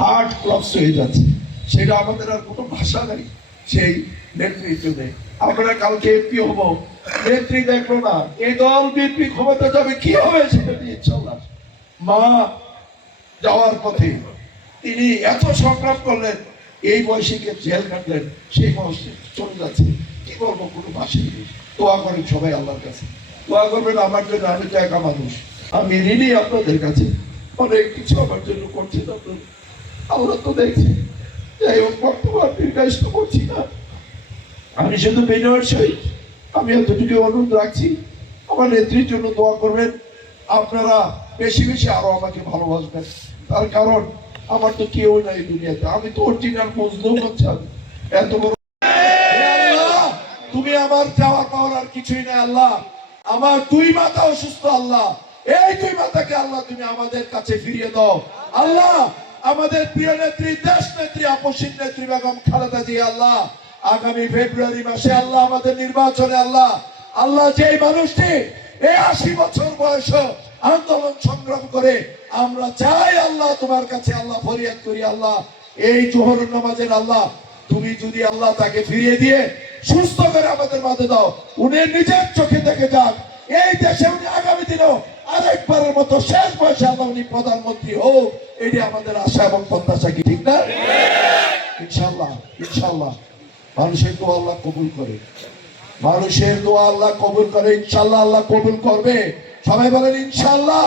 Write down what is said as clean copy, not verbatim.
Heart ক্লপস হয়ে যাচ্ছে, সেটা আমাদের আর কোনো ভাষা নেই সেই নেত্রীর জন্য। আমরা কালকে এমপি হবো, নেত্রী দেখলো না, এই দল বিএনপি ক্ষমতা যাবে, কি হবে সেটা নিয়ে ইনশাআল্লাহ। মা যাওয়ার পথে তিনি এত সংগ্রাম করলেন, এই বয়সীকে জেল কাটলেন, সেই বয়সে চলে যাচ্ছে, কি বলবো, কোনো ভাষা নেই। দোয়া করেন সবাই আল্লাহর কাছে, দোয়া করবেন আমার জন্য। আমি তো একা মানুষ, আমি ঋণী আপনাদের কাছে, অনেক কিছু আমার জন্য করছেন আপনারা, আল্লাহ তো দেখছে। যাই হোক, বর্তমান দীর্ঘায়িত করছি না, আমি শুধু বিনয়ের সহিত আমি এতটুকু অনুরোধ রাখছি, আমার নেত্রীর জন্য দোয়া করবেন। আপনারা বেশি বেশি আরো আমাকে ভালোবাসবেন, তার কারণ আমার তো কেউ নাই দুনিয়াতে, আমি তো অরিজিনাল মজলুম হচ্ছে। এত বড় আল্লাহ, তুমি আমার যাওয়ার পাওয়ার আর কিছুই নাই আল্লাহ। আমার দুই মাথা অসুস্থ আল্লাহ, এই দুই মাথাকে আল্লাহ তুমি আমাদের কাছে ফিরিয়ে দাও আল্লাহ। আমাদের প্রিয় নেত্রী, দেশ নেত্রী, আপসীন নেত্রী বেগম খালেদা জিয়া আল্লাহ, আগামী ফেব্রুয়ারি মাসে আল্লাহ আমাদের নির্বাচনে আল্লাহ, আল্লাহ যেই মানুষটি এই 80 বছর বয়স আন্দোলন সংগ্রাম করে, আমরা চাই আল্লাহ তোমার কাছে আল্লাহ ফরিয়াদ করি আল্লাহ, এই জোহর নামাজের আল্লাহ তুমি যদি আল্লাহ তাকে ফিরিয়ে দিয়ে সুস্থ করে আমাদের মাঝে দাও, উনি নিজের চোখে দেখে যান এই দেশে উনি আগামী দিনেও আরেকবারের মতো শেষ বয়সে আল্লাহ উনি প্রধানমন্ত্রী হোক, এটি আমাদের আশা এবং প্রত্যাশা, কি ঠিক না? ইনশাআল্লাহ, ইনশাআল্লাহ মানুষের দোয়া আল্লাহ কবুল করে, মানুষের দোয়া আল্লাহ কবুল করে, ইনশাআল্লাহ আল্লাহ কবুল করবে। সবাই বলেন ইনশাআল্লাহ।